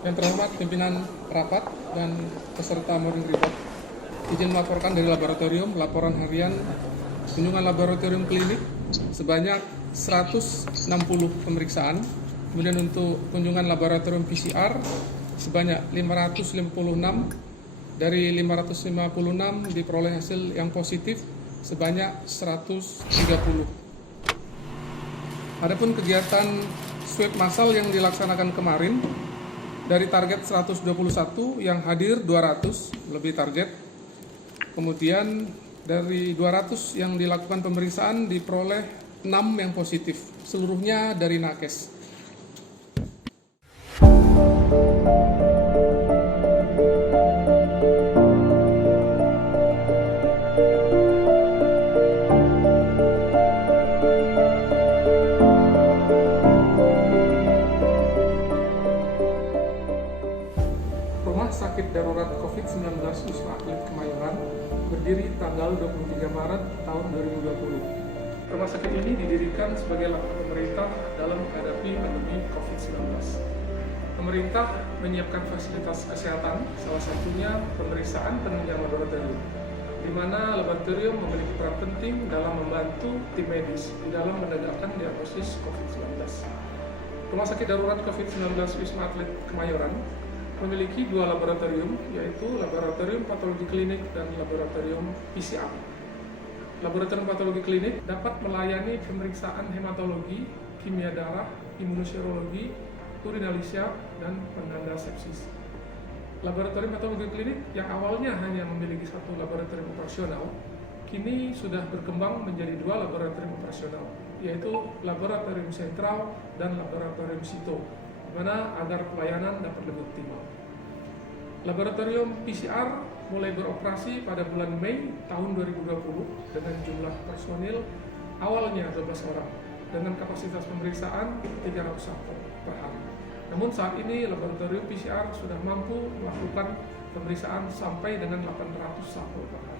Yang terhormat pimpinan rapat dan peserta morning report, izin melaporkan dari laboratorium laporan harian kunjungan laboratorium klinik sebanyak 160 pemeriksaan. Kemudian untuk kunjungan laboratorium PCR sebanyak 556, dari 556 diperoleh hasil yang positif sebanyak 130. Adapun kegiatan swab massal yang dilaksanakan kemarin, dari target 121 yang hadir 200 lebih target. Kemudian dari 200 yang dilakukan pemeriksaan diperoleh 6 yang positif, seluruhnya dari nakes. Rumah Sakit Darurat COVID-19 Wisma Atlet Kemayoran berdiri tanggal 23 Maret tahun 2020. Rumah sakit ini didirikan sebagai langkah pemerintah dalam menghadapi pandemi COVID-19. Pemerintah menyiapkan fasilitas kesehatan, salah satunya pemeriksaan penunjang laboratorium, di mana laboratorium memiliki peran penting dalam membantu tim medis di dalam menegakkan diagnosis COVID-19. Rumah Sakit Darurat COVID-19 Wisma Atlet Kemayoran memiliki dua laboratorium, yaitu laboratorium patologi klinik dan laboratorium PCR. Laboratorium patologi klinik dapat melayani pemeriksaan hematologi, kimia darah, imunoserologi, urinalisia, dan penanda sepsis. Laboratorium patologi klinik yang awalnya hanya memiliki satu laboratorium operasional, kini sudah berkembang menjadi dua laboratorium operasional, yaitu laboratorium sentral dan laboratorium sito, di mana agar pelayanan dapat lebih optimal. Laboratorium PCR mulai beroperasi pada bulan Mei tahun 2020 dengan jumlah personil awalnya 12 orang dengan kapasitas pemeriksaan 300 sampel per hari. Namun saat ini laboratorium PCR sudah mampu melakukan pemeriksaan sampai dengan 800 sampel per hari.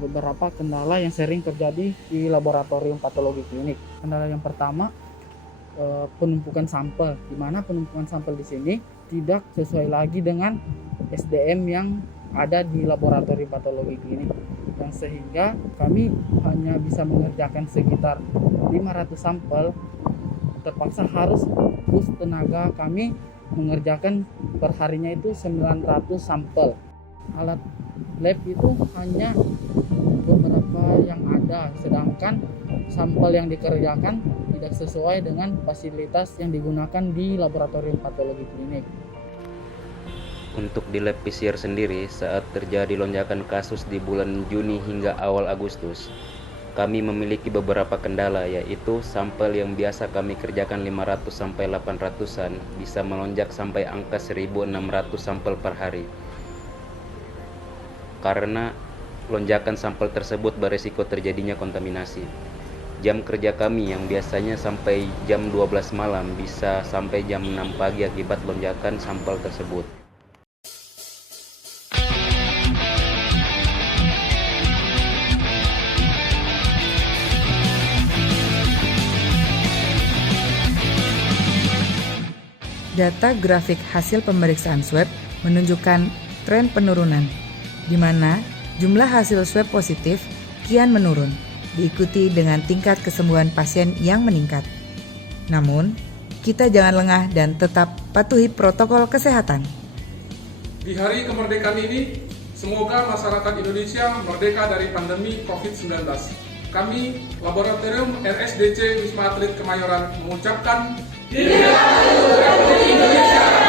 Beberapa kendala yang sering terjadi di laboratorium patologi klinik. Kendala yang pertama, penumpukan sampel, di mana penumpukan sampel di sini tidak sesuai lagi dengan SDM yang ada di laboratorium patologi klinik, dan sehingga kami hanya bisa mengerjakan sekitar 500 sampel. Terpaksa harus push tenaga kami mengerjakan perharinya itu 900 sampel. Alat lab itu hanya beberapa yang ada, sedangkan sampel yang dikerjakan tidak sesuai dengan fasilitas yang digunakan di laboratorium patologi klinik. Untuk di lab PCR sendiri, saat terjadi lonjakan kasus di bulan Juni hingga awal Agustus, kami memiliki beberapa kendala, yaitu sampel yang biasa kami kerjakan 500 sampai 800-an bisa melonjak sampai angka 1.600 sampel per hari. Karena lonjakan sampel tersebut beresiko terjadinya kontaminasi. Jam kerja kami yang biasanya sampai jam 12 malam bisa sampai jam 6 pagi akibat lonjakan sampel tersebut. Data grafik hasil pemeriksaan swab menunjukkan tren penurunan, di mana jumlah hasil swab positif kian menurun, diikuti dengan tingkat kesembuhan pasien yang meningkat. Namun, kita jangan lengah dan tetap patuhi protokol kesehatan. Di hari kemerdekaan ini, semoga masyarakat Indonesia merdeka dari pandemi COVID-19. Kami, Laboratorium RSDC Wisma Atlet Kemayoran, mengucapkan Dirgahayu Republik Indonesia.